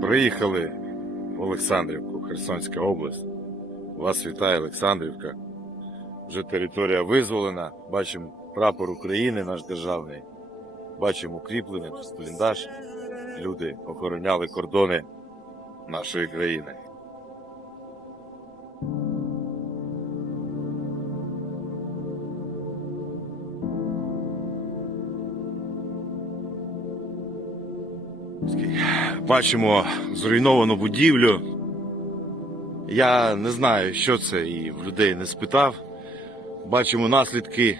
Приїхали в Олександрівку, Херсонська область. Вас вітає Олександрівка. Вже територія визволена. Бачимо прапор України, наш державний. Бачимо укріплений бліндаж. Люди охороняли кордони нашої країни. Бачимо зруйновану будівлю. Я не знаю, що це, і в людей не спитав. Бачимо наслідки,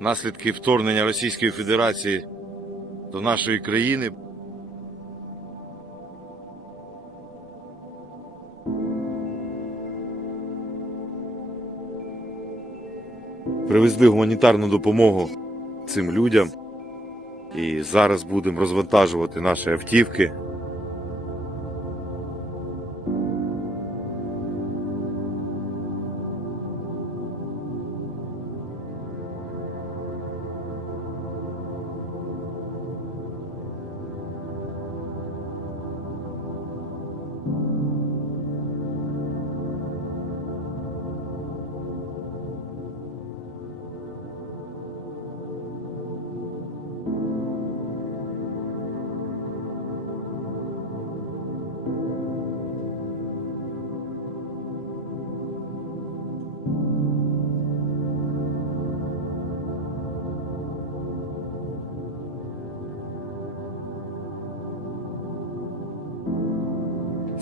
наслідки вторгнення Російської Федерації до нашої країни. Привезли гуманітарну допомогу цим людям. І зараз будемо розвантажувати наші автівки.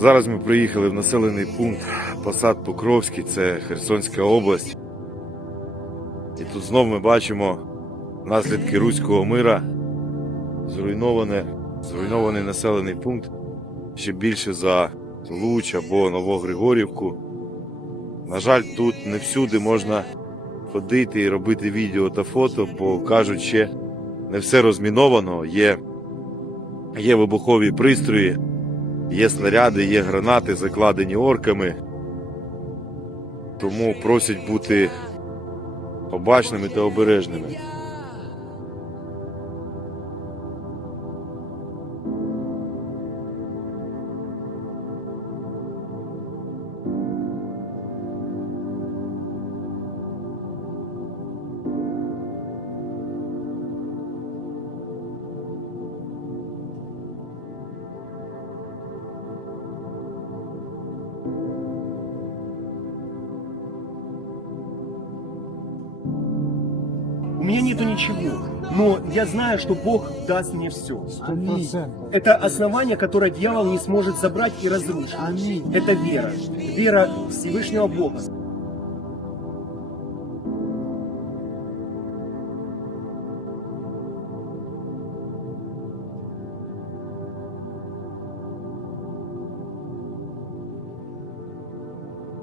Зараз ми приїхали в населений пункт Посад Покровський, це Херсонська область. І тут знов ми бачимо наслідки руського мира, зруйноване, зруйнований населений пункт ще більше за Луч або Новогригорівку. На жаль, тут не всюди можна ходити і робити відео та фото, бо кажуть, ще не все розміновано, є, є вибухові пристрої. Є снаряди, є гранати, закладені орками. Тому просять бути обачними та обережними. У меня нету ничего, но я знаю, что Бог даст мне все. Это основание, которое дьявол не сможет забрать и разрушить. Это вера. Вера Всевышнего Бога.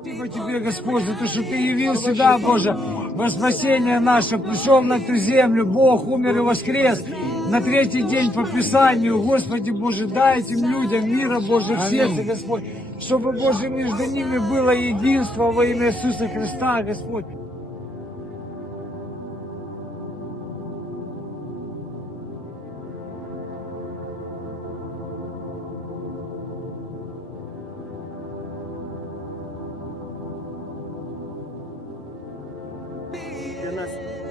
Спасибо тебе, Господь, за то, что ты явился, да, Боже, во спасение наше, пришел на эту землю, Бог умер и воскрес на третий день по Писанию, Господи Боже, дай этим людям мира, Боже, в сердце, Господь, чтобы, Боже, между ними было единство во имя Иисуса Христа, Господь.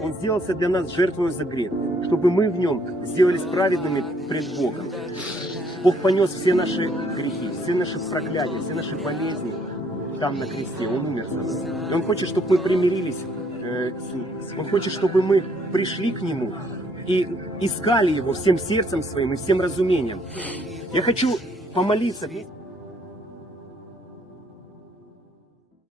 Он сделался для нас жертвой за грех, чтобы мы в нем сделались праведными пред Богом. Бог понес все наши грехи, все наши проклятия, все наши болезни там на кресте. Он умер за нас. И Он хочет, чтобы мы примирились э, с Ним. Он хочет, чтобы мы пришли к Нему и искали Его всем сердцем своим и всем разумением. Я хочу помолиться.